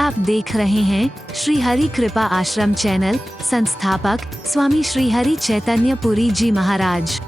आप देख रहे हैं श्री हरि कृपा आश्रम चैनल। संस्थापक स्वामी श्री हरि चैतन्य पुरी जी महाराज।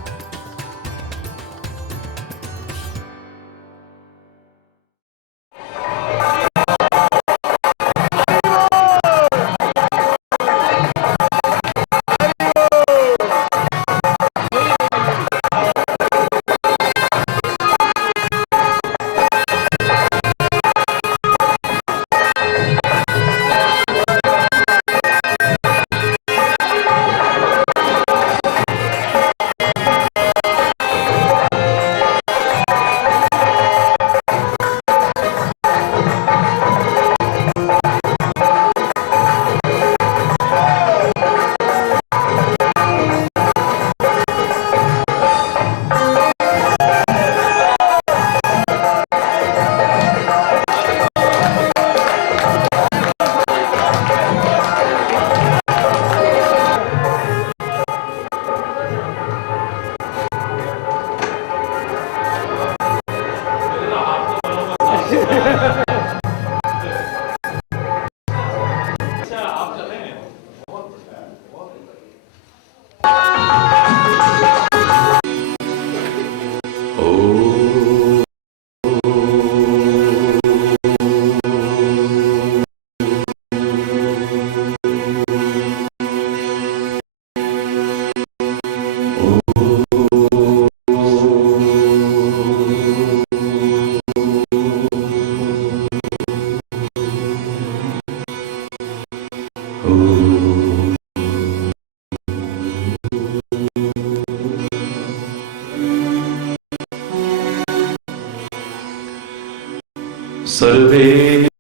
सर्वे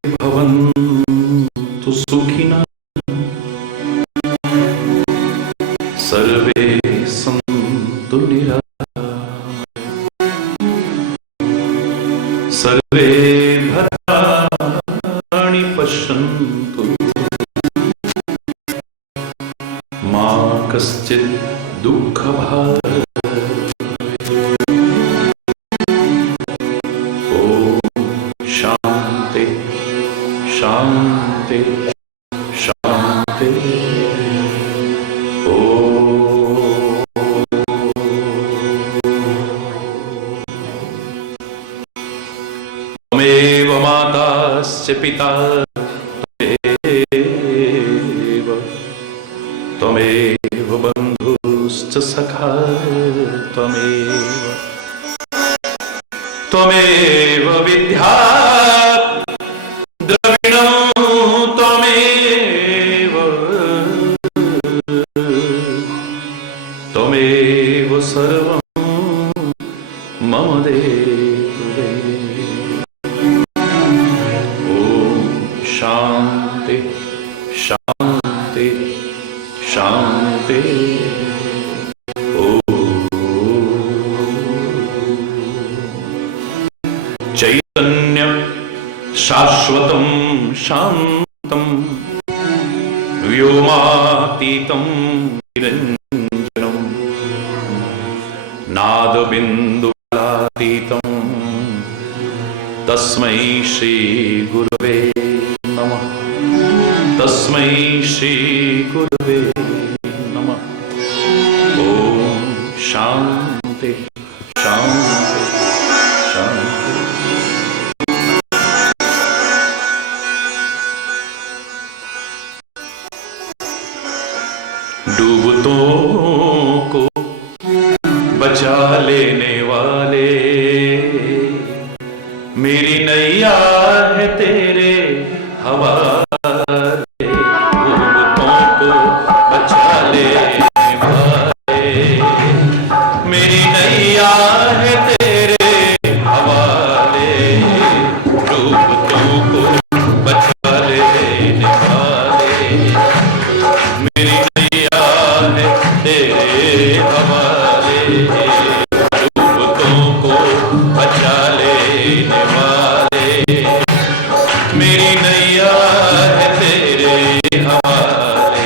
भवन्तु सुखिनः, सर्वे सन्तु निरामयाः, सर्वे भद्राणि पश्यन्तु, मा कश्चित् दुःखभाग्। शांति शांति ओ। त्वमेव माताश्च पिता त्वमेव बन्धुश्च सखा त्वमेव विद्या त्वमेव सर्वं मम देव। ओम शांति शांति शांति ओम। चैतन्य शाश्वतं शांतं व्योमातीतं निरञ्जनं नादबिन्दुकालातीतं तस्मै श्री गुरवे नमः। तस्मै श्री गुरवे नमः। ओम शांति शांति शांति। डूबतों को बचा लेने वाले, मेरी नैया है तेरे हवाले। डूबतों को बचा लेने वाले, मेरी नैया है तेरे हवाले। डूबतों को बचा लेने वाले, मेरी नैया है तेरे हवाले। डूबतों को बचा लेने वाले, मेरी नैया है तेरे हवाले।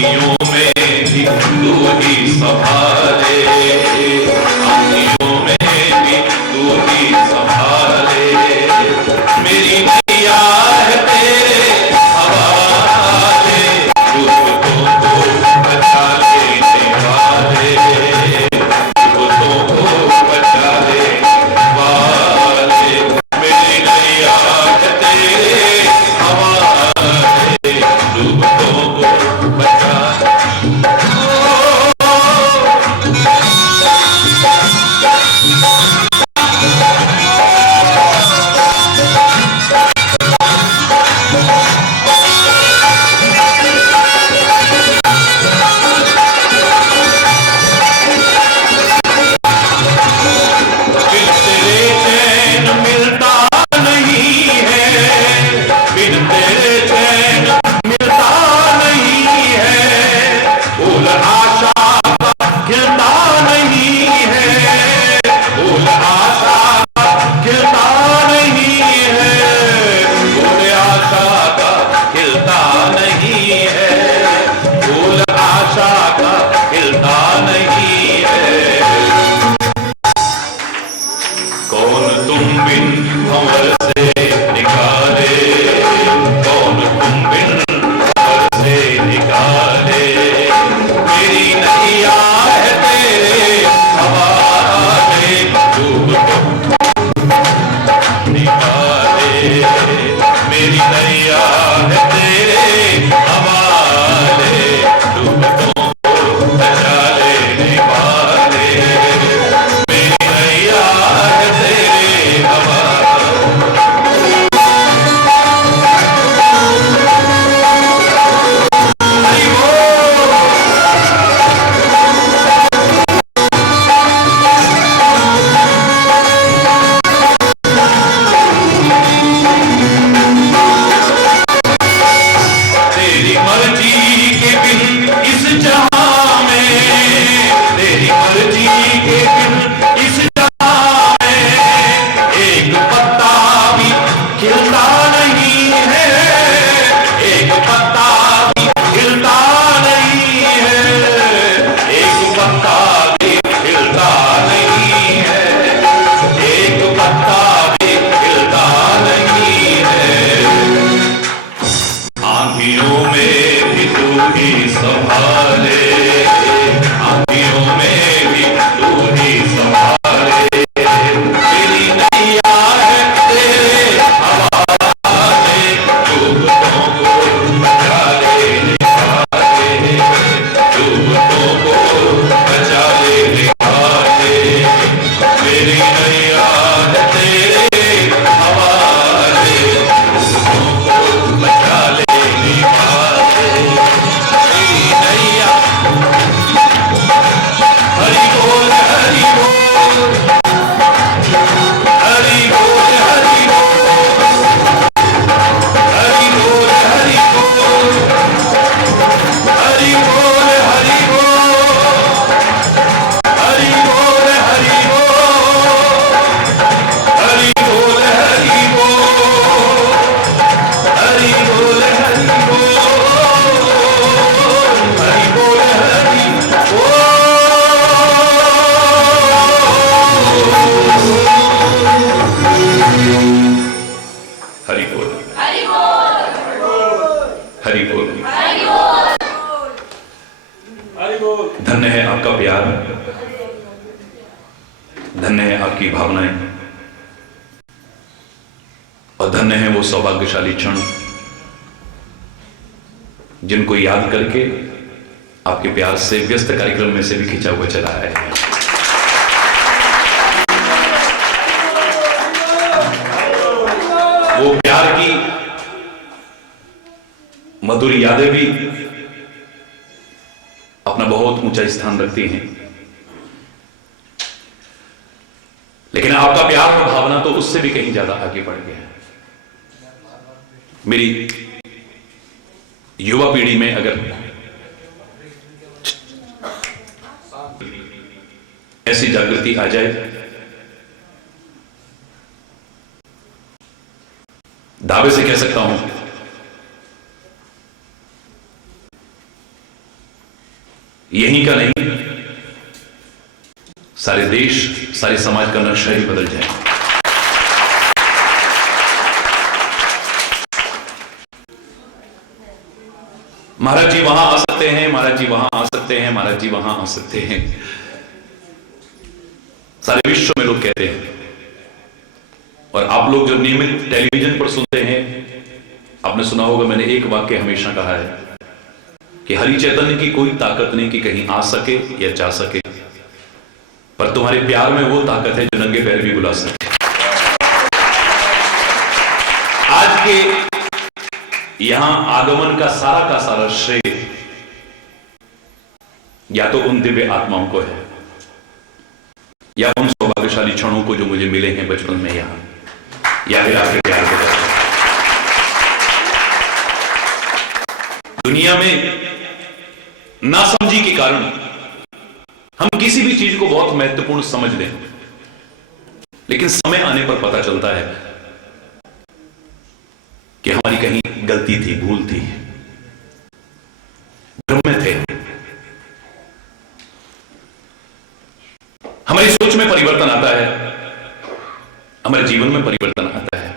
आंधियों में भी तू ही संभाले, आंधियों में भी तू ही संभाले, मेरी नैया है तेरे हवाले, दुर्गतों को बचा लेने वाले, दुर्गतों को बचा लेने वाले, मेरी नैया है तेरे हवाले, दुर्गतों को बचा। बिन तेरे चैन मिलता नहीं है, बिन तेरे चैन मिलता नहीं है, फूल आशा खिलता नहीं है, फूल आशा खिलता नहीं है, फूल आशा का खिलता नहीं है, फूल आशा का खिलता नहीं है। कौन तुम बिन भंवर से निकाले, कौन तुम बिन भंवर से निकाले, मेरी नैया है तेरे हवाले, डूब को निकाले, मेरी नैया है तेरे हवाले, डूब को बचा लेने वाले, मेरी नैया है तेरे हवाले। हरि बोल। तेरी मर्जी के बिन इस जहां में, तेरी मर्जी के बिन इस जहां में, एक पत्ता भी खिलता नहीं है, एक पत्ता भी खिलता नहीं है, एक पत्ता भी खिलता नहीं है, एक पत्ता भी खिलता नहीं है। आंधियों में भी तू ही संभाले, आंधियों में भी तू ही संभाले, मेरी नैया है तेरे हवाले, डूबतों को बचा लेने वाले, डूबतों को बचा लेने वाले, मेरी नैया है तेरे हवाले, डूबतों को बचा लेने वाले, मेरी नैया। हरि बोल हरि बोल, हरि बोल हरि बोल, हरि बोल हरि बोल, हरि बोल हरि बोल, हरि बोल हरि बोल, हरि बोल हरि बोल, हरि बोल हरि बोल, हरि बोल। धन्य है आपका प्यार, धन्य है आपकी भावनाएं, और धन्य है वो सौभाग्यशाली क्षण जिनको याद करके आपके प्यार से व्यस्त कार्यक्रम में से भी खिंचा हुआ चला है। वो प्यार की मधुर यादें भी अपना बहुत ऊंचा स्थान रखती हैं, लेकिन आपका प्यार और भावना तो उससे भी कहीं ज्यादा आगे बढ़ गया है। मेरी युवा पीढ़ी में अगर ऐसी जागृति आ जाए, दावे से कह सकता हूं यहीं का नहीं, सारे देश, सारे समाज का नक्शा ही बदल जाए। महाराज जी वहां आ सकते हैं, महाराज जी वहां आ सकते हैं, महाराज जी वहां आ सकते हैं, सारे विश्व में लोग कहते हैं। और आप लोग जो नियमित टेलीविजन पर सुनते हैं, आपने सुना होगा, मैंने एक वाक्य हमेशा कहा है कि हरि चैतन्य की कोई ताकत नहीं कि कहीं आ सके या जा सके, पर तुम्हारे प्यार में वो ताकत है जो नंगे पैर भी बुला सके। आज के यहां आगमन का सारा श्रेय या तो उन दिव्य आत्माओं को है, या उन सौभाग्यशाली क्षणों को जो मुझे मिले हैं बचपन में यहां, या फिर आपके प्यार के द्वारा। दुनिया में नासमझी के कारण हम किसी भी चीज को बहुत महत्वपूर्ण समझ लें, लेकिन समय आने पर पता चलता है कि हमारी कहीं गलती थी, भूल थी, भ्रम में थे। हमारी सोच में परिवर्तन आता है, हमारे जीवन में परिवर्तन आता है।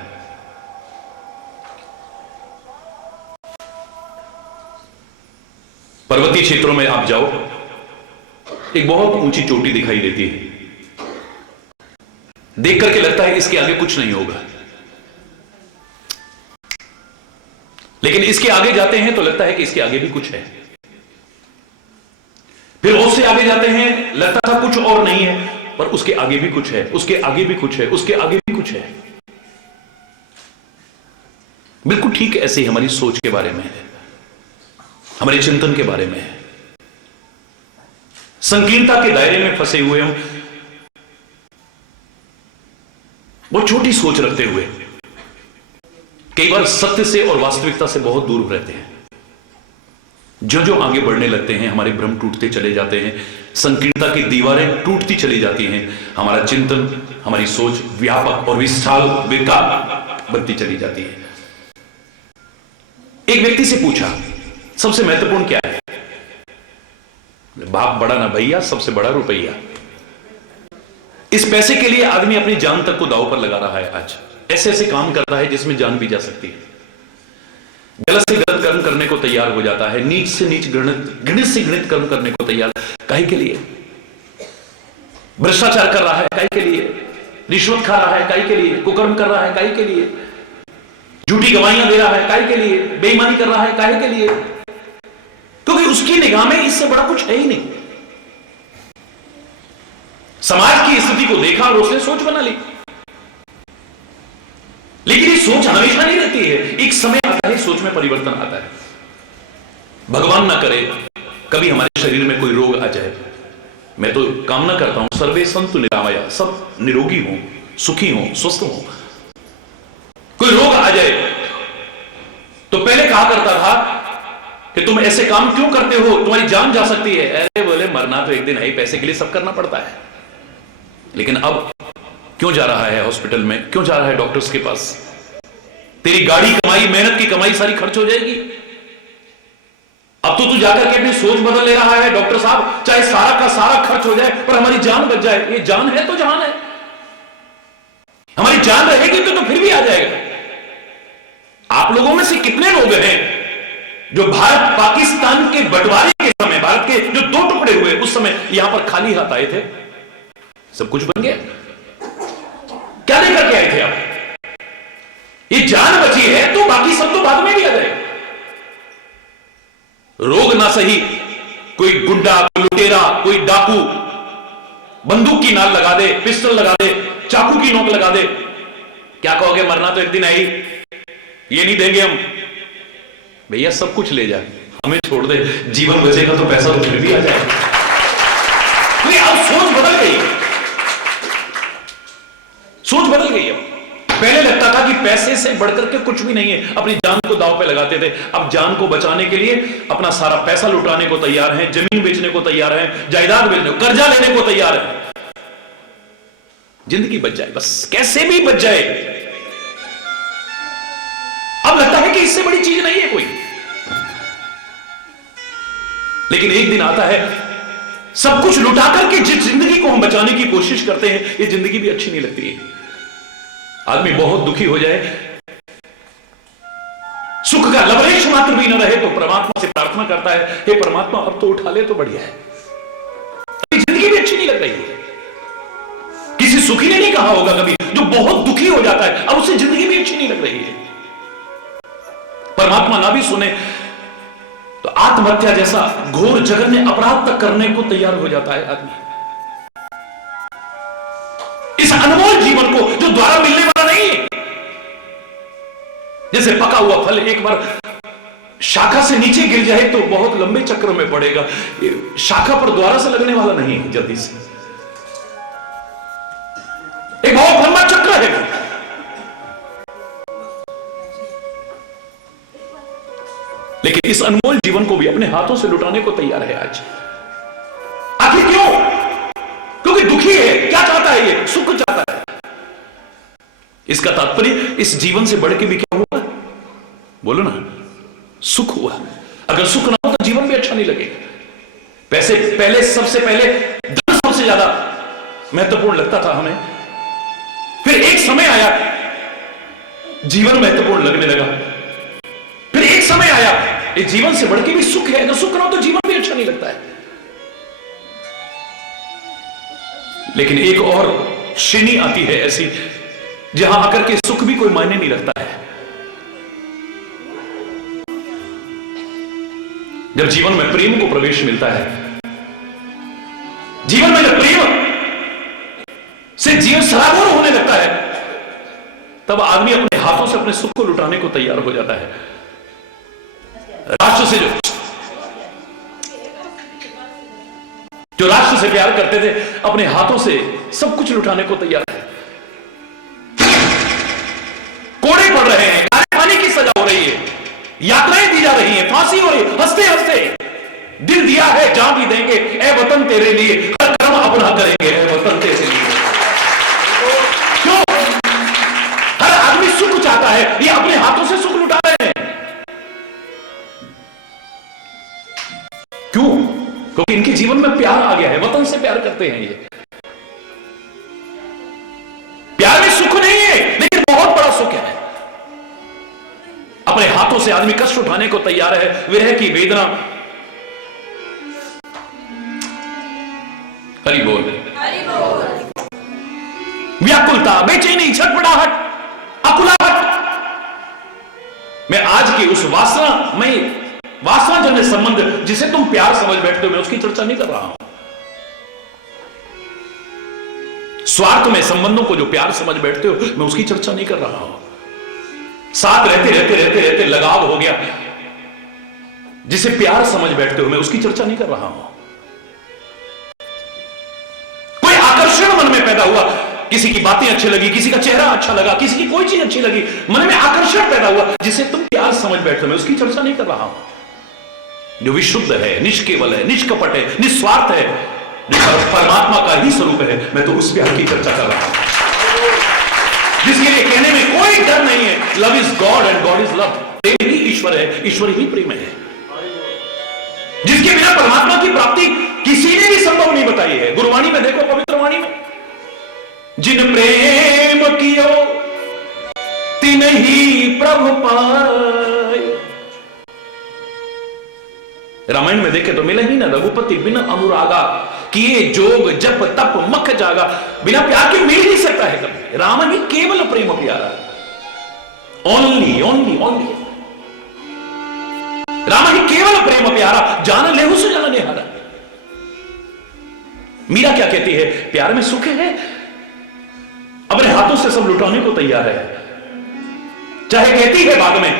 पर्वतीय क्षेत्रों में आप जाओ, एक बहुत ऊंची चोटी दिखाई देती है, देख करके लगता है इसके आगे कुछ नहीं होगा, लेकिन इसके आगे जाते हैं तो लगता है कि इसके आगे भी कुछ है। फिर उससे आगे जाते हैं, लगता था कुछ और नहीं है, पर उसके आगे भी कुछ है, उसके आगे भी कुछ है, उसके आगे भी कुछ है। बिल्कुल ठीक ऐसे ही हमारी सोच के बारे में है, हमारे चिंतन के बारे में है। संकीर्णता के दायरे में फंसे हुए हम, बहुत छोटी सोच रखते हुए कई बार सत्य से और वास्तविकता से बहुत दूर रहते हैं। जो जो आगे बढ़ने लगते हैं, हमारे भ्रम टूटते चले जाते हैं, संकीर्णता की दीवारें टूटती चली जाती हैं, हमारा चिंतन, हमारी सोच व्यापक और विशाल विकास बनती चली जाती है। एक व्यक्ति से पूछा, सबसे महत्वपूर्ण क्या है? बाप बड़ा ना भैया, सबसे बड़ा रुपया। इस पैसे के लिए आदमी अपनी जान तक को दांव पर लगा रहा है। आज ऐसे ऐसे काम करता है जिसमें जान भी जा सकती है। गलत से गलत कर्म करने को तैयार हो जाता है, नीच से नीच, घृणित से घृणित कर्म करने को तैयार। काहे के लिए? भ्रष्टाचार कर रहा है, काहे के लिए? रिश्वत खा रहा है, काहे के लिए? कुकर्म कर रहा है, काहे के लिए? झूठी गवाहियां दे रहा है, काहे के लिए? बेईमानी कर रहा है, काहे के लिए? क्योंकि उसकी निगाह में इससे बड़ा कुछ है ही नहीं। समाज की स्थिति को देखा और उसने सोच बना ली, लेकिन ये सोच हमेशा नहीं रहती है। एक समय आता है, सोच में परिवर्तन आता है। भगवान ना करे कभी हमारे शरीर में कोई रोग आ जाए। मैं तो कामना करता हूं सर्वे संतु निरामया, सब निरोगी हो, सुखी हो, स्वस्थ हो। कोई रोग आ जाए तो पहले कहा करता था कि तुम ऐसे काम क्यों करते हो, तुम्हारी जान जा सकती है। अरे बोले मरना तो एक दिन है ही, पैसे के लिए सब करना पड़ता है। लेकिन अब क्यों जा रहा है हॉस्पिटल में, क्यों जा रहा है डॉक्टर्स के पास? तेरी गाड़ी कमाई, मेहनत की कमाई सारी खर्च हो जाएगी। अब तो तू जाकर के अपनी सोच बदल ले रहा है, डॉक्टर साहब चाहे सारा का सारा खर्च हो जाए पर हमारी जान बच जाए। ये जान है तो जहान है, हमारी जान रहेगी तो फिर भी आ जाएगा। आप लोगों में से कितने लोग हैं जो भारत पाकिस्तान के बंटवारे के समय, भारत के जो दो टुकड़े हुए उस समय यहां पर खाली हाथ आए थे? सब कुछ बन गया, क्या लेकर के आए थे आप? ये जान बची है तो बाकी सब तो बाद में भी आ जाएगा। रोग ना सही, कोई गुंडा, कोई लुटेरा, कोई डाकू बंदूक की नाल लगा दे, पिस्टल लगा दे, चाकू की नोक लगा दे, क्या कहोगे? मरना तो एक दिन आई, ये नहीं देंगे हम। भैया सब कुछ ले जाए, हमें छोड़ दे, जीवन बचेगा तो पैसा तो फिर भी आ जाएगा। तो अब सोच बदल गई, सोच बदल गई। अब पहले लगता था कि पैसे से बढ़कर के कुछ भी नहीं है, अपनी जान को दांव पे लगाते थे। अब जान को बचाने के लिए अपना सारा पैसा लुटाने को तैयार हैं, जमीन बेचने को तैयार हैं, जायदाद बेचने को, कर्जा लेने को तैयार है। जिंदगी बच जाए, बस कैसे भी बच जाए। अब लगता है कि इससे बड़ी चीज नहीं है कोई। लेकिन एक दिन आता है, सब कुछ लुटा करके जिस जिंदगी को हम बचाने की कोशिश करते हैं, ये जिंदगी भी अच्छी नहीं लगती है। आदमी बहुत दुखी हो जाए, सुख का लवलेश मात्र भी न रहे तो परमात्मा से प्रार्थना करता है, हे परमात्मा अब तो उठा ले तो बढ़िया है, अभी जिंदगी भी अच्छी नहीं लग रही है। किसी सुखी ने नहीं कहा होगा कभी, जो बहुत दुखी हो जाता है अब उसे जिंदगी भी अच्छी नहीं लग रही है। परमात्मा ना भी सुने तो आत्महत्या जैसा घोर जघन्य अपराध तक करने को तैयार हो जाता है आदमी। इस अनमोल जीवन को जो द्वारा मिलने वाला नहीं है, जैसे पका हुआ फल एक बार शाखा से नीचे गिर जाए तो बहुत लंबे चक्र में पड़ेगा, शाखा पर द्वारा से लगने वाला नहीं है जल्दी से, एक बहुत लंबा चक्र है। लेकिन इस अनमोल जीवन को भी अपने हाथों से लुटाने को तैयार है आज। आखिर क्यों? क्योंकि दुखी है। क्या चाहता है ये? सुख चाहता है। इसका तात्पर्य इस जीवन से बढ़ के भी क्या हुआ? बोलो ना, सुख हुआ। अगर सुख ना हो तो जीवन भी अच्छा नहीं लगेगा। पैसे पहले, सबसे पहले धन सबसे ज्यादा महत्वपूर्ण लगता था हमें, फिर एक समय आया जीवन महत्वपूर्ण लगने लगा, फिर एक समय आया इस जीवन से बढ़ के भी सुख है। अगर सुख ना हो तो जीवन भी अच्छा नहीं लगता है। लेकिन एक और श्रेणी आती है ऐसी जहां आकर के सुख भी कोई मायने नहीं रखता है। जब जीवन में प्रेम को प्रवेश मिलता है, जीवन में जब प्रेम से जीवन सराबोर होने लगता है, तब आदमी अपने हाथों से अपने सुख को लुटाने को तैयार हो जाता है। राष्ट्र से जो राष्ट्र से प्यार करते थे, अपने हाथों से सब कुछ लुटाने को तैयार है। कोड़े पड़ रहे हैं, पानी की सजा हो रही है, यात्राएं दी जा रही हैं, फांसी हो रही है, हंसते हंसते दिल दिया है जान भी देंगे, ए वतन तेरे लिए हर कर्म अपना करेंगे, ए वतन तेरे लिए। क्यों? हर आदमी सुख चाहता है, ये अपने हाथों से सुख लुटा रहे हैं। क्यों? क्योंकि इनके जीवन में प्यार आ गया है, वतन से प्यार करते हैं। ये प्यार में सुख नहीं है, लेकिन बहुत बड़ा सुख है। अपने हाथों से आदमी कष्ट उठाने को तैयार है, विरह की वेदना। हरि बोल, व्याकुलता, बेचैनी, छटपटाहट, अकुलाहट। मैं आज की उस वासनाजन्य संबंध जिसे तुम प्यार समझ बैठते हो, मैं उसकी चर्चा नहीं कर रहा हूं। स्वार्थ में संबंधों को जो प्यार समझ बैठते हो, मैं उसकी चर्चा नहीं कर रहा हूं। साथ रहते लगाव हो गया, जिसे प्यार समझ बैठते हो, मैं उसकी चर्चा नहीं कर रहा हूं। कोई आकर्षण मन में पैदा हुआ, किसी की बातें अच्छी लगी, किसी का चेहरा अच्छा लगा, किसी की कोई चीज अच्छी लगी, मन में आकर्षण पैदा हुआ, जिसे तुम प्यार समझ बैठते हो, मैं उसकी चर्चा नहीं कर रहा हूं। जो विशुद्ध है, निष्केवल है, निष्कपट है, निस्वार्थ है, जो परमात्मा का ही स्वरूप है, मैं तो उस प्यार की चर्चा कर रहा हूं, जिसके लिए कहने में कोई डर नहीं है। Love is God and God is love. प्रेम ही ईश्वर है, ईश्वर ही प्रेम है, जिसके बिना परमात्मा की प्राप्ति किसी ने भी संभव नहीं बताई है। गुरुवाणी में देखो, पवित्र वाणी में, जिन प्रेम कियो तिन ही प्रभु पाए। रामायण में देखे तो मिले ही ना, रघुपति बिना अनुरागा किए जोग जप तप मख जागा। बिना प्यार के मिल ही सकता है कभी। राम ही केवल प्रेम प्यारा, ओनली ओनली ओनली। राम ही केवल प्रेम प्यारा, जान लेहु सो जान निहारा। मीरा क्या कहती है? प्यार में सुख है, अपने हाथों से सब लुटाने को तैयार है। चाहे कहती है बाद में,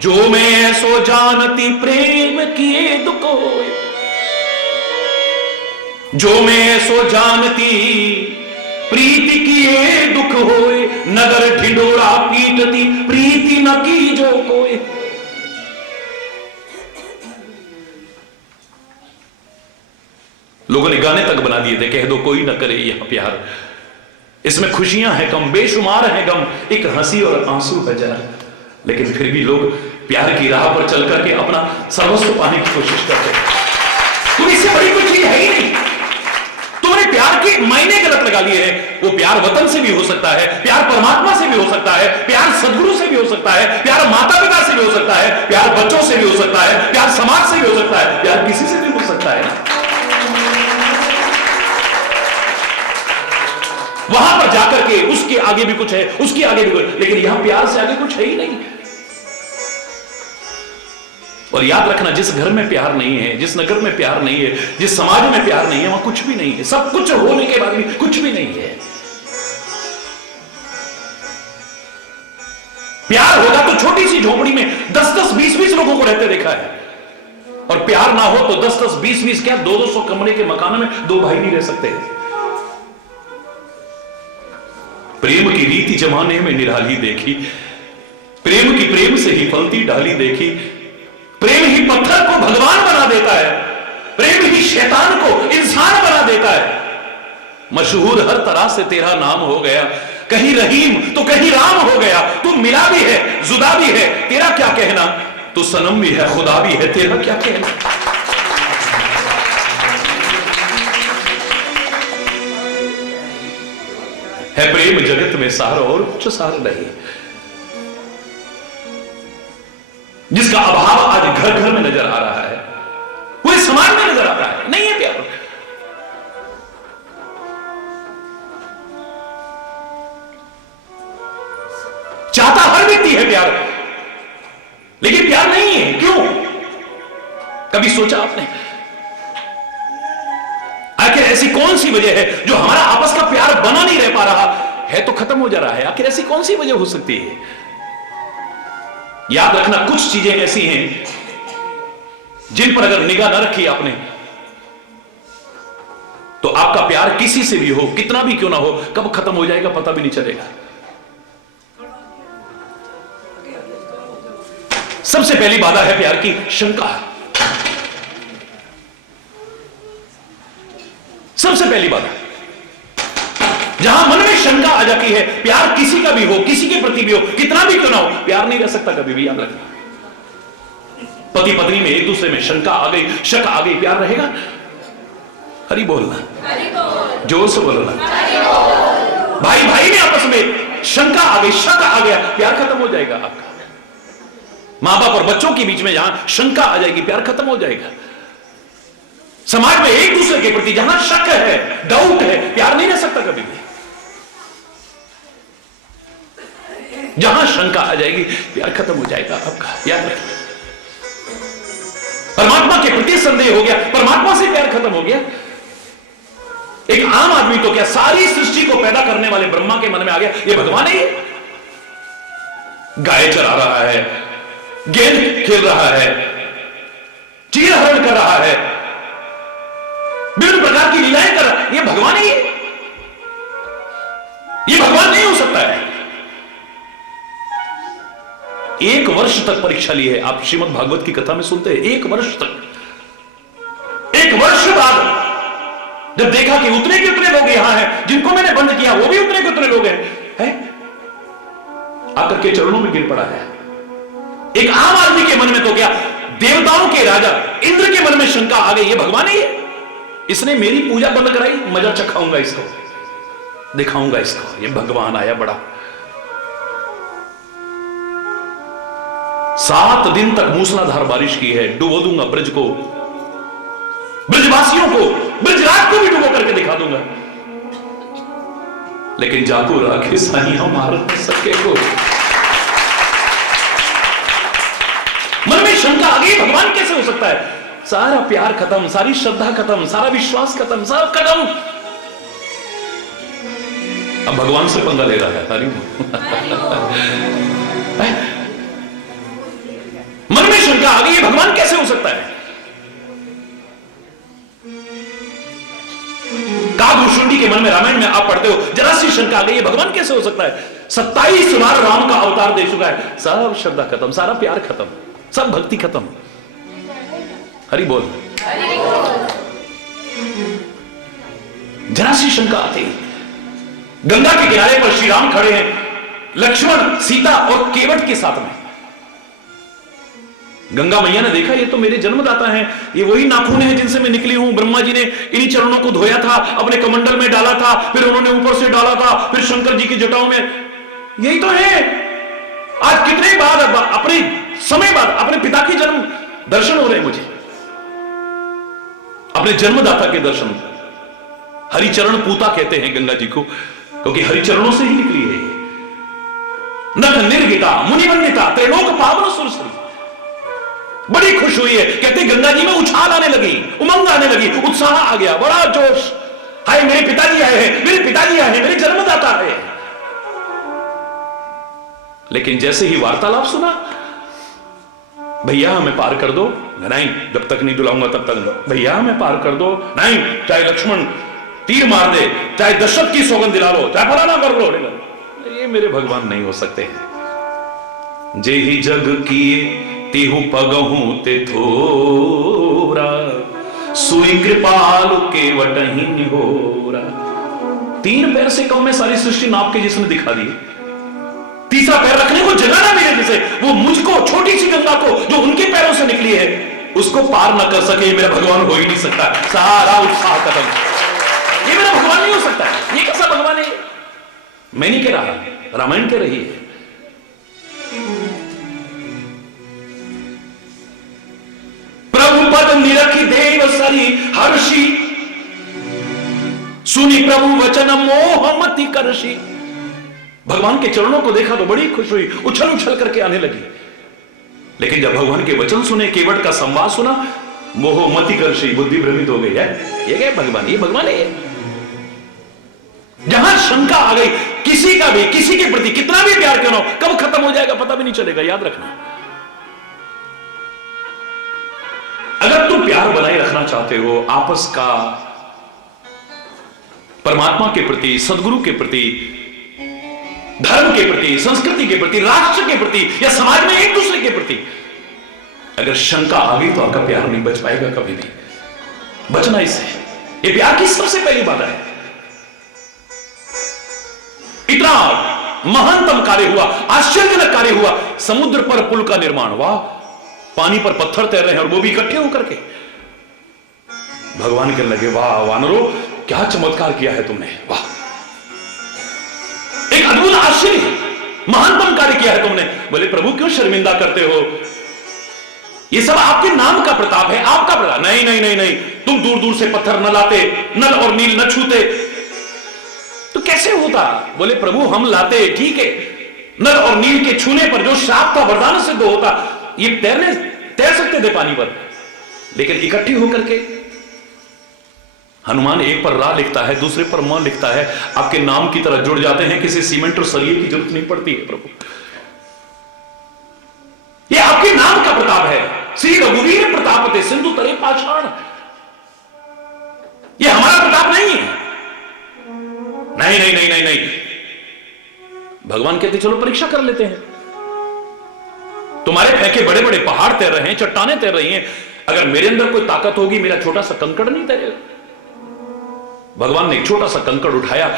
जो मैं सो जानती प्रेम किए दुख होए, जो मैं सो जानती प्रीति किए दुख होए, नगर ढिंडोरा पीटती प्रीति न की जो कोई। लोगों ने गाने तक बना दिए थे, कह दो कोई न करे यह प्यार, इसमें खुशियां हैं कम, बेशुमार है गम, एक हंसी और आंसू हजार। लेकिन फिर भी लोग प्यार की राह पर चल करके अपना सर्वस्व पाने की कोशिश करते हैं। मायने गलत लगा लिए हैं। वो प्यार वतन से भी हो सकता है, प्यार परमात्मा से भी हो सकता है, प्यार सदगुरु से भी हो सकता है, प्यार माता पिता से भी हो सकता है, प्यार बच्चों से भी हो सकता है, प्यार समाज से भी हो सकता है, प्यार किसी से भी हो सकता है। वहां पर जाकर के उसके आगे भी कुछ है, उसके आगे भी कुछ, लेकिन यहां प्यार से आगे कुछ है ही नहीं। और याद रखना, जिस घर में प्यार नहीं है, जिस नगर में प्यार नहीं है, जिस समाज में प्यार नहीं है, वहां कुछ भी नहीं है। सब कुछ होने के बाद भी कुछ भी नहीं है। प्यार होगा तो छोटी सी झोपड़ी में 10-10, 20-20 लोगों को रहते देखा है, और प्यार ना हो तो 10-10, 20-20 क्या 200-200 कमरे के मकान में 2 भाई नहीं रह सकते। प्रेम की रीति जमाने में निराली देखी, प्रेम की प्रेम से ही फलती डाली देखी। प्रेम ही पत्थर को भगवान बना देता है, प्रेम ही शैतान को इंसान बना देता है। मशहूर हर तरह से तेरा नाम हो गया, कहीं रहीम तो कहीं राम हो गया। तू मिला भी है, जुदा भी है, तेरा क्या कहना। तू सनम भी है, खुदा भी है, तेरा क्या कहना। है प्रेम जगत में सार और कुछ सार नहीं, जिसका अभाव आज घर घर में नजर आ रहा है, पूरे समाज में नजर आ रहा है। नहीं है प्यार। चाहता हर व्यक्ति है प्यार, लेकिन प्यार नहीं है। क्यों? कभी सोचा आपने? आखिर ऐसी कौन सी वजह है जो हमारा आपस का प्यार बना नहीं रह पा रहा है, तो खत्म हो जा रहा है। आखिर ऐसी कौन सी वजह हो सकती है? याद रखना, कुछ चीजें ऐसी हैं जिन पर अगर निगाह न रखी आपने, तो आपका प्यार किसी से भी हो, कितना भी क्यों ना हो, कब खत्म हो जाएगा पता भी नहीं चलेगा। सबसे पहली बाधा है प्यार की शंका। सबसे पहली बाधा, जहां मन में शंका आ जाती है, प्यार किसी का भी हो, किसी के प्रति भी हो, कितना भी क्यों ना हो, प्यार नहीं रह सकता कभी भी। याद रखना, पति पत्नी में एक दूसरे में शंका आ गई, शक आ गई, प्यार रहेगा? हरि बोलना, जोर से बोलो ना। भाई भाई में आपस में शंका आ गई, शक आ गया, प्यार खत्म हो जाएगा आपका। मां बाप और बच्चों के बीच में जहां शंका आ जाएगी, प्यार खत्म हो जाएगा। समाज में एक दूसरे के प्रति जहां शक है, डाउट है, प्यार नहीं रह सकता कभी भी। जहां शंका आ जाएगी, प्यार खत्म हो जाएगा आपका। याद रखिए, परमात्मा के प्रति संदेह हो गया, परमात्मा से प्यार खत्म हो गया। एक आम आदमी तो क्या, सारी सृष्टि को पैदा करने वाले ब्रह्मा के मन में आ गया, ये भगवान है। ये गाय चरा रहा है, गेंद खेल रहा है, चीर हरण कर रहा है, विभिन्न प्रकार की लीलाएं कर रहा है, ये भगवान है। ये भगवान नहीं हो सकता है। 1 वर्ष तक परीक्षा ली है। आप श्रीमद् भागवत की कथा में सुनते हैं, 1 वर्ष तक। 1 वर्ष बाद जब देखा कि उतने के उतने लोग यहां हैं, जिनको मैंने बंद किया वो भी उतने के उतने लोग हैं, आकर के चरणों में गिर पड़ा है। एक आम आदमी के मन में तो क्या, देवताओं के राजा इंद्र के मन में शंका आ गई, ये भगवान ही है। इसने मेरी पूजा बंद कराई, मजा चखाऊंगा इसको, दिखाऊंगा इसको, ये भगवान आया बड़ा। 7 दिन तक मूसलाधार बारिश की है, डुबो दूंगा ब्रज को, ब्रजवासियों को, ब्रजराज को भी डुबो करके दिखा दूंगा। लेकिन जाको राखे साइया मार सके को। मन में शंका आ गई, भगवान कैसे हो सकता है? सारा प्यार खत्म, सारी श्रद्धा खत्म, सारा विश्वास खत्म, सब खत्म। अब भगवान से पंगा ले रहा है। मन में शंका आ गई, ये भगवान कैसे हो सकता है? कागभूषुंडी के मन में, रामायण में आप पढ़ते हो, जरा सी शंका आ गई, ये भगवान कैसे हो सकता है? 27 बार राम का अवतार दे चुका है, सब श्रद्धा खत्म, सारा प्यार खत्म, सब भक्ति खत्म। हरि बोल। जरा सी शंका आती, गंगा के किनारे पर श्री राम खड़े हैं, लक्ष्मण, सीता और केवट के साथ में। गंगा मैया ने देखा ये तो मेरे जन्मदाता हैं, ये वही नाखून है जिनसे मैं निकली हूं। ब्रह्मा जी ने इन्हीं चरणों को धोया था, अपने कमंडल में डाला था, फिर उन्होंने ऊपर से डाला था, फिर शंकर जी की जटाओं में, यही तो है। आज कितने बाद अपने समय बाद अपने पिता के जन्म दर्शन हो रहे हैं मुझे, अपने जन्मदाता के दर्शन। हरिचरण पूता कहते हैं गंगा जी को, क्योंकि हरिचरणों से ही निकली है। नख निर्गिता मुनिवंदिता त्रैलोक पावन सुरसरी। बड़ी खुश हुई है, कहते गंगा जी में उछाल आने लगी, उमंग आने लगी, उत्साह आ गया, बड़ा जोश। हाय मेरे पिताजी आए हैं, मेरे पिताजी आए हैं, मेरे जन्मदाता आए हैं। लेकिन जैसे ही वार्तालाप सुना, भैया हमें पार कर दो, नहीं जब तक नहीं दुलाऊंगा तब तक, भैया हमें पार कर दो, नहीं चाहे लक्ष्मण तीर मार दे, चाहे दशरथ की सौगंध दिला लो, चाहे फलाना कर लो, ये मेरे भगवान नहीं हो सकते हैं। जे ही जग किए तिहु पगहु ते थोरा, सुई कृपाल केवट ही निहोरा। 3 पैर से कम में सारी सृष्टि नाप के जिसने दिखा दी, तीसरा पैर रखने को जगह ना मिले जिसे, वो मुझको छोटी सी गंगा को जो उनके पैरों से निकली है उसको पार ना कर सके, मेरा भगवान हो ही नहीं सकता। सारा उत्साह खत्म, ये मेरा भगवान नहीं हो सकता। ये कैसा भगवान है? मैं नहीं कह रहा, रामायण कह रही है। प्रभु पद निरखी देव सरी हर्षि, सुनी प्रभु वचन मोह मति करषि। भगवान के चरणों को देखा तो बड़ी खुश हुई, उछल उछल करके आने लगी। लेकिन जब भगवान के वचन सुने, केवट का संवाद सुना, मोह मति करषि, बुद्धि भ्रमित हो गई है। ये क्या भगवान? ये भगवान है? जहां शंका आ गई, किसी का भी किसी के प्रति कितना भी प्यार क्यों ना हो, कब खत्म हो जाएगा पता भी नहीं चलेगा, याद रखना। अगर तुम प्यार बनाए रखना चाहते हो आपस का, परमात्मा के प्रति, सदगुरु के प्रति, धर्म के प्रति, संस्कृति के प्रति, राष्ट्र के प्रति या समाज में एक दूसरे के प्रति अगर शंका आ गई तो आपका प्यार नहीं बच पाएगा कभी भी। बचना इससे, ये प्यार की सबसे पहली बात है। इतना महानतम कार्य हुआ, आश्चर्यजनक कार्य हुआ, समुद्र पर पुल का निर्माण। वाह, पानी पर पत्थर तैर रहे हैं और वो भी इकट्ठे होकर के। भगवान कहने लगे, वाह वानरों, क्या चमत्कार किया है तुमने, वाह, एक अद्भुत आश्चर्य, महानतम कार्य किया है तुमने। बोले प्रभु क्यों शर्मिंदा करते हो, ये सब आपके नाम का प्रताप है, आपका प्रताप। नहीं नहीं नहीं नहीं, तुम दूर दूर से पत्थर न लाते, नल और नील न छूते तो कैसे होता? बोले प्रभु हम लाते, ठीक है, नल और नील के छूने पर जो शाप था वरदान सिद्ध होता, ये तैर सकते थे पानी पर, लेकिन इकट्ठी होकर के हनुमान एक पर रा लिखता है, दूसरे पर म लिखता है, आपके नाम की तरह जुड़ जाते हैं, किसी सीमेंट और सरिये की जरूरत नहीं पड़ती है प्रभु। ये आपके नाम का प्रताप है। श्री रघुवीर प्रताप थे सिंधु तरे पाषाण। ये हमारा प्रताप नहीं है। नहीं नहीं नहीं नहीं नहीं, भगवान कहते चलो परीक्षा कर लेते हैं। तुम्हारे फेंके बड़े बड़े पहाड़ तैर रहे हैं, चट्टानें तैर रही हैं, अगर मेरे अंदर कोई ताकत होगी मेरा छोटा सा कंकड़ नहीं तैरेगा। भगवान ने एक छोटा सा कंकड़ उठाया,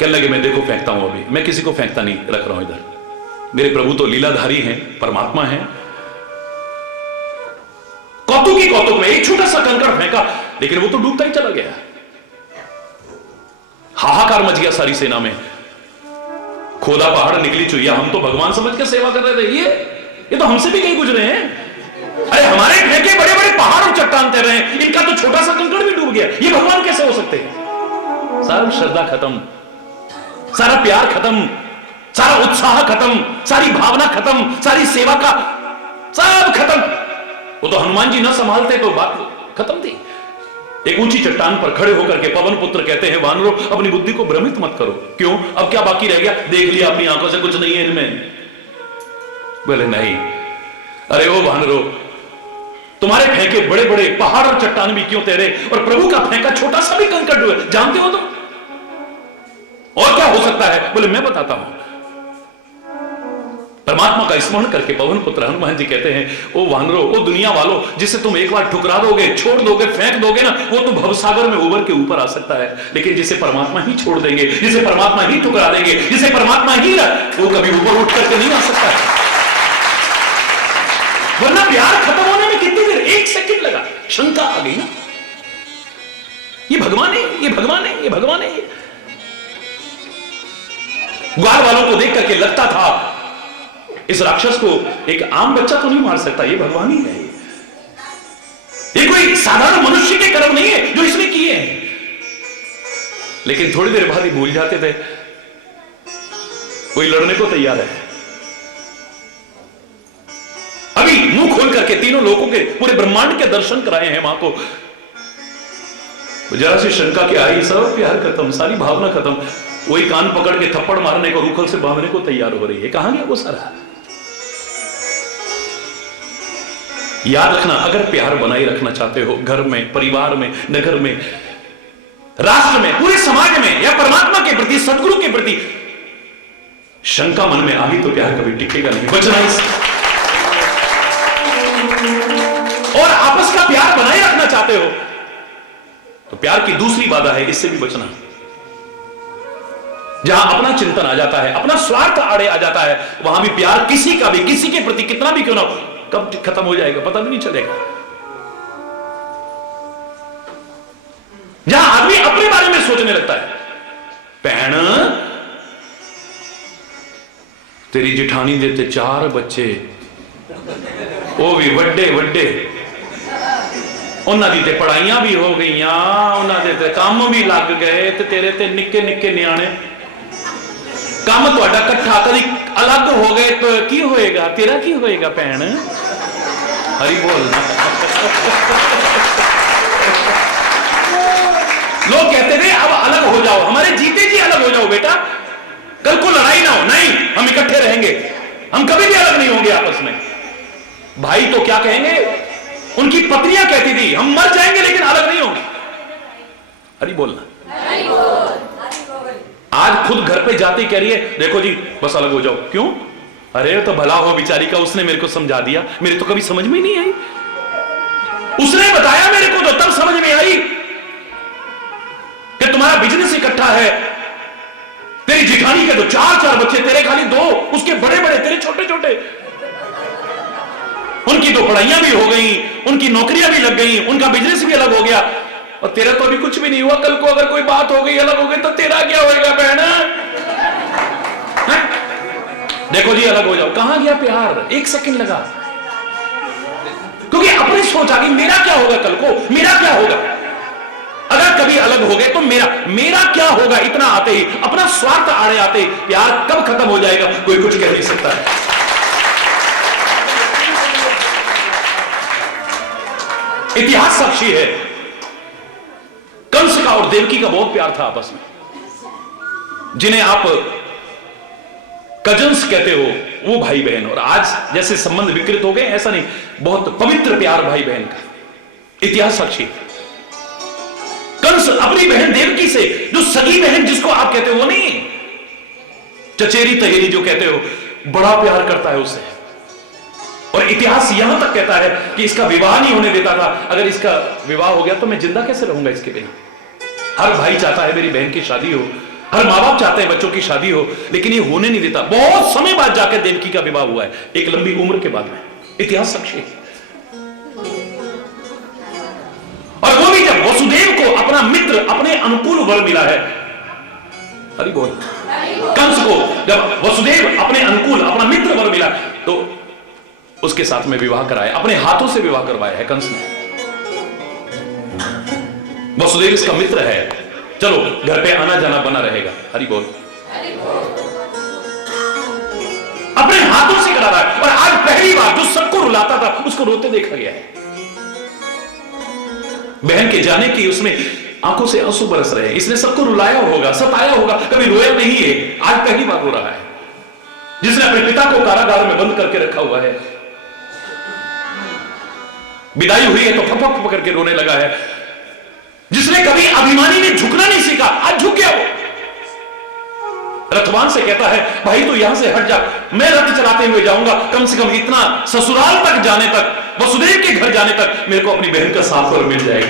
कहने लगे मैं देखो फेंकता हूं, अभी मैं किसी को फेंकता नहीं, रख रहा हूं इधर। मेरे प्रभु तो लीलाधारी हैं, परमात्मा हैं। कौतुक ही कौतुक में एक छोटा सा कंकड़ फेंका, लेकिन वो तो डूबता ही चला गया। हाहाकार मच गया सारी सेना में। खोदा पहाड़ निकली चुहिया, हम तो भगवान समझ के सेवा कर रहे थे, ये तो हमसे भी कहीं गुजरे हैं। अरे हमारे फेंके बड़े बड़े पहाड़ और चट्टान तैर रहे हैं, इनका तो छोटा सा कंकड़ भी डूब गया, ये भगवान कैसे हो सकते हैं? सारा श्रद्धा खत्म, सारा प्यार खत्म, सारा उत्साह खत्म, सारी भावना खत्म, सारी सेवा का सब खत्म। वो तो हनुमान जी न संभालते तो बात खत्म थी। एक ऊंची चट्टान पर खड़े होकर के पवन पुत्र कहते हैं, वानरों अपनी बुद्धि को भ्रमित मत करो। क्यों? अब क्या बाकी रह गया? देख लिया अपनी आंखों से, कुछ नहीं है इनमें। बोले नहीं, अरे ओ वानरों, तुम्हारे फेंके बड़े बड़े पहाड़ और चट्टान भी क्यों तैरे, और प्रभु का फेंका छोटा सा भी कंकड़ डूबे, जानते हो तुम? और क्या हो सकता है? बोले मैं बताता हूं। परमात्मा का स्मरण करके पवन पुत्र हनुमान जी कहते हैं, ओ वानरों, ओ दुनिया वालों, जिसे तुम एक बार ठुकरा दोगे, छोड़ दोगे, फेंक दोगे ना, वो तो भवसागर में उबर के ऊपर आ सकता है, लेकिन जिसे परमात्मा ही छोड़ देंगे, जिसे परमात्मा ही ठुकरा देंगे, जिसे परमात्मा ही वो कभी ऊपर उठ करके नहीं आ सकता है। वरना प्यार खत्म होने में कितनी देर, 1 सेकंड लगा, शंका आ गई ना, ये भगवान है, ये भगवान है, ये भगवान है। ग्वाल वालों को देख करके लगता था इस राक्षस को एक आम बच्चा तो नहीं मार सकता, ये भगवान ही है, ये कोई साधारण मनुष्य के कर्म नहीं है जो इसने किए हैं। लेकिन थोड़ी देर बाद ही भूल जाते थे, कोई लड़ने को तैयार है। अभी मुंह खोल करके तीनों लोगों के, पूरे ब्रह्मांड के दर्शन कराए हैं मां को, जरा सी शंका के आई, सब प्यार खत्म, सारी भावना खत्म, वही कान पकड़ के थप्पड़ मारने को, रूखल से बांधने को तैयार हो रही है। कहां गया वो सारा? याद रखना, अगर प्यार बनाए रखना चाहते हो घर में, परिवार में, नगर में, राष्ट्र में, पूरे समाज में, या परमात्मा के प्रति, सदगुरु के प्रति शंका मन में आई तो प्यार कभी टिकेगा नहीं, बचना इससे। और आपस का प्यार बनाए रखना चाहते हो तो प्यार की दूसरी बाधा है, इससे भी बचना। जहां अपना चिंतन आ जाता है, अपना स्वार्थ आड़े आ जाता है, वहां भी प्यार किसी का भी, किसी के प्रति कितना भी क्यों ना हो, कब खत्म हो जाएगा पता भी नहीं चलेगा। जहां आदमी अपने बारे में सोचने लगता है, भैन तेरी जिठानी देते 4 बच्चे, वो भी वड्डे वड्डे, उन्होंने ते पढ़ाइयां भी हो गई, उन्होंने काम भी लग गए, ते तेरे ते निक्के निक्के न्याणे, काम तुहाडा कट्ठा, कभी अलग हो गए तो की होएगा, तेरा की होएगा भैन? हरी बोल। लोग कहते थे अब अलग हो जाओ, हमारे जीते जी अलग हो जाओ बेटा, कल को लड़ाई ना हो। नहीं, हम इकट्ठे रहेंगे, हम कभी भी अलग नहीं होंगे आपस में। भाई तो क्या कहेंगे, उनकी पत्नियां कहती थी हम मर जाएंगे लेकिन अलग नहीं होंगे। हरी बोलना। आज खुद घर पे जाते कह रही है देखो जी बस अलग हो जाओ। क्यों? अरे तो भला हो बेचारी का, उसने मेरे को समझा दिया, मेरे तो कभी समझ में नहीं आई, उसने बताया मेरे को तो तब समझ में आई कि तुम्हारा बिजनेस इकट्ठा है, तेरी जिठानी के तो 4 बच्चे, तेरे खाली 2, उसके बड़े बड़े, तेरे छोटे छोटे, उनकी तो पढ़ाइयां भी हो गई, उनकी नौकरियां भी लग गई, उनका बिजनेस भी अलग हो गया, और तेरा तो अभी कुछ भी नहीं हुआ। कल को अगर कोई बात हो गई, अलग हो गई, तो तेरा क्या होएगा बहन? देखो जी अलग हो जाओ। कहां गया प्यार? 1 सेकंड लगा, क्योंकि अपनी सोच आ गई, मेरा क्या होगा कल को, मेरा क्या होगा अगर कभी अलग हो गए, तो मेरा क्या होगा। इतना आते ही, अपना स्वार्थ आड़े आते ही प्यार कब खत्म हो जाएगा कोई कुछ कह नहीं सकता है। इतिहास साक्षी है, कंस का और देवकी का बहुत प्यार था आपस में, जिन्हें आप कजन्स कहते हो, वो भाई बहन। और आज जैसे संबंध विकृत हो गए, ऐसा नहीं, बहुत पवित्र प्यार भाई बहन का, इतिहास साक्षी। कंस अपनी बहन देवकी से, जो सगी बहन जिसको आप कहते हो, वो नहीं, चचेरी तहेरी जो कहते हो, बड़ा प्यार करता है उससे। और इतिहास यहां तक कहता है कि इसका विवाह नहीं होने देता था। अगर इसका विवाह हो गया तो मैं जिंदा कैसे रहूंगा इसके बिना। हर भाई चाहता है मेरी बहन की शादी हो, हर माँ बाप चाहते हैं बच्चों की शादी हो, लेकिन ये होने नहीं देता। बहुत समय बाद जाकर देवकी का विवाह हुआ है, एक लंबी उम्र के बाद में, इतिहास साक्षी है। और वो भी जब वसुदेव को अपना मित्र, अपने अनुकूल वर मिला है, हरि बोल। कंस को जब वसुदेव अपने अनुकूल, अपना मित्र वर मिला, तो उसके साथ में विवाह कराया, अपने हाथों से विवाह करवाया है कंस ने। वसुदेव इसका मित्र है, चलो घर पे आना जाना बना रहेगा। हरि बोल। अपने हाथों से करा रहा है। और आज पहली बार जो सबको रुलाता था, उसको रोते देखा गया है। बहन के जाने की उसमें आंखों से आंसू बरस रहे हैं। इसने सबको रुलाया होगा, सताया होगा, कभी रोया नहीं है, आज पहली बार रो रहा है। जिसने अपने पिता को कारागार में बंद करके रखा हुआ है, विदाई हुई है तो फपक करके रोने लगा है। जिसने कभी अभिमानी ने झुकना नहीं सीखा, आज झुक गया वो। रथवान से कहता है भाई तू यहां से हट जा, मैं रथ चलाते हुए जाऊंगा, कम से कम इतना ससुराल तक जाने तक, वसुदेव के घर जाने तक मेरे को अपनी बहन का साथ और मिल जाएगा।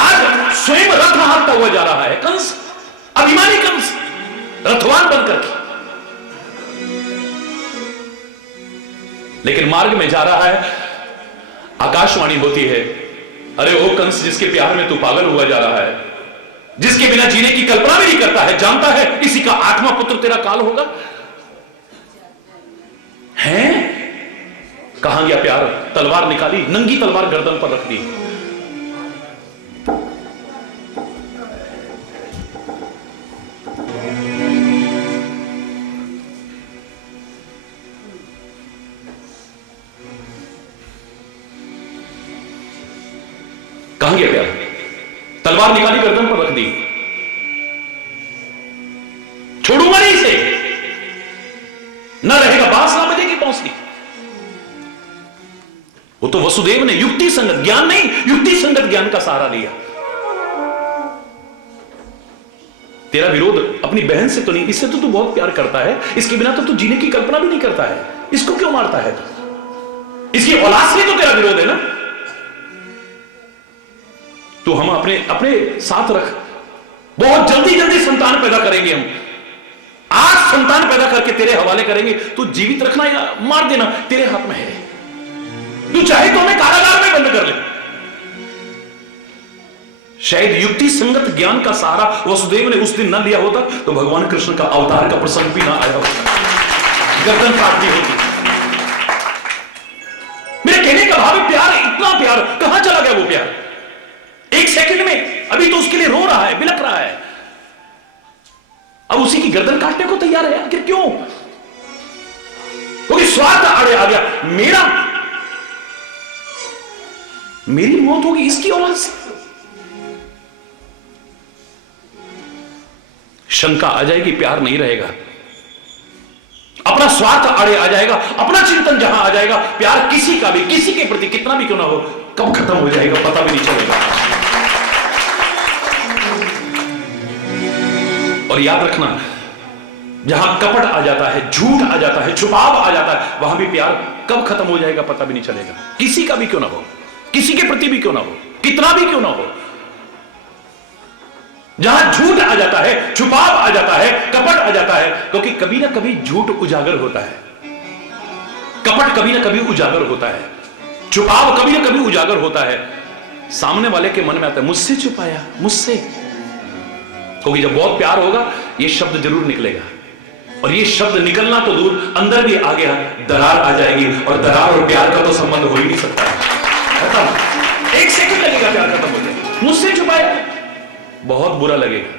आज स्वयं रथ हाँकता हुआ जा रहा है कंस, अभिमानी कंस, रथवान बनकर। लेकिन मार्ग में जा रहा है, आकाशवाणी होती है, अरे ओ कंस, जिसके प्यार में तू पागल हुआ जा रहा है, जिसके बिना जीने की कल्पना भी नहीं करता है, जानता है इसी का आठवां पुत्र तेरा काल होगा। है कहां गया प्यार? तलवार निकाली, नंगी तलवार गर्दन पर रख दी। कहां गया प्यार? तलवार निकाली, गर्दन पर रख दी। छोड़ूंगा नहीं इसे, ना रहेगा बांस, ना बजेगी बांसुरी। वो तो वसुदेव ने युक्ति संगत ज्ञान नहीं, युक्ति संगत ज्ञान का सहारा लिया। तेरा विरोध अपनी बहन से तो नहीं, इससे तो तू बहुत प्यार करता है, इसके बिना तो तू जीने की कल्पना भी नहीं करता है, इसको क्यों मारता है तू? इसकी औलाद से तो तेरा विरोध है ना। तो हम अपने अपने साथ रख, बहुत जल्दी जल्दी संतान पैदा करेंगे हम। आज संतान पैदा करके तेरे हवाले करेंगे, तू जीवित रखना या मार देना तेरे हाथ में है। तू चाहे तो हमें कारागार में बंद कर ले। शायद युक्ति संगत ज्ञान का सहारा वसुदेव ने उस दिन न लिया होता तो भगवान कृष्ण का अवतार का प्रसंग भी ना आया होता, गर्दन काट दी होती। मेरे कहने का भाव है, प्यार, इतना प्यार कहां चला गया? वो प्यार एक सेकंड में, अभी तो उसके लिए रो रहा है, बिलख रहा है, अब उसी की गर्दन काटने को तैयार है। आखिर क्यों? क्योंकि स्वार्थ आड़े आ गया। मेरी मौत होगी इसकी औलाद से। शंका आ जाएगी, प्यार नहीं रहेगा, अपना स्वार्थ आड़े आ जाएगा, अपना चिंतन जहां आ जाएगा, प्यार किसी का भी, किसी के प्रति कितना भी क्यों ना हो, कब खत्म हो जाएगा पता भी नहीं चलेगा। और याद रखना, जहां कपट आ जाता है, झूठ आ जाता है, छुपाव आ जाता है, वहां भी प्यार कब खत्म हो जाएगा पता भी नहीं चलेगा। किसी का भी क्यों ना हो, किसी के प्रति भी क्यों ना हो, कितना भी क्यों ना हो, जहां झूठ आ जाता है, छुपाव आ जाता है, कपट आ जाता है, क्योंकि कभी ना कभी झूठ उजागर होता है, कपट कभी ना कभी उजागर होता है, छुपाव कभी ना कभी उजागर होता है। सामने वाले के मन में आता है, मुझसे छुपाया, मुझसे। क्योंकि जब बहुत प्यार होगा ये शब्द जरूर निकलेगा, और ये शब्द निकलना तो दूर, अंदर भी आ गया, दरार आ जाएगी, और दरार और प्यार का तो संबंध हो ही नहीं सकता। खत्म, एक सेकंड लगेगा प्यार खत्म हो जाए। मुझसे छुपाया, बहुत बुरा लगेगा।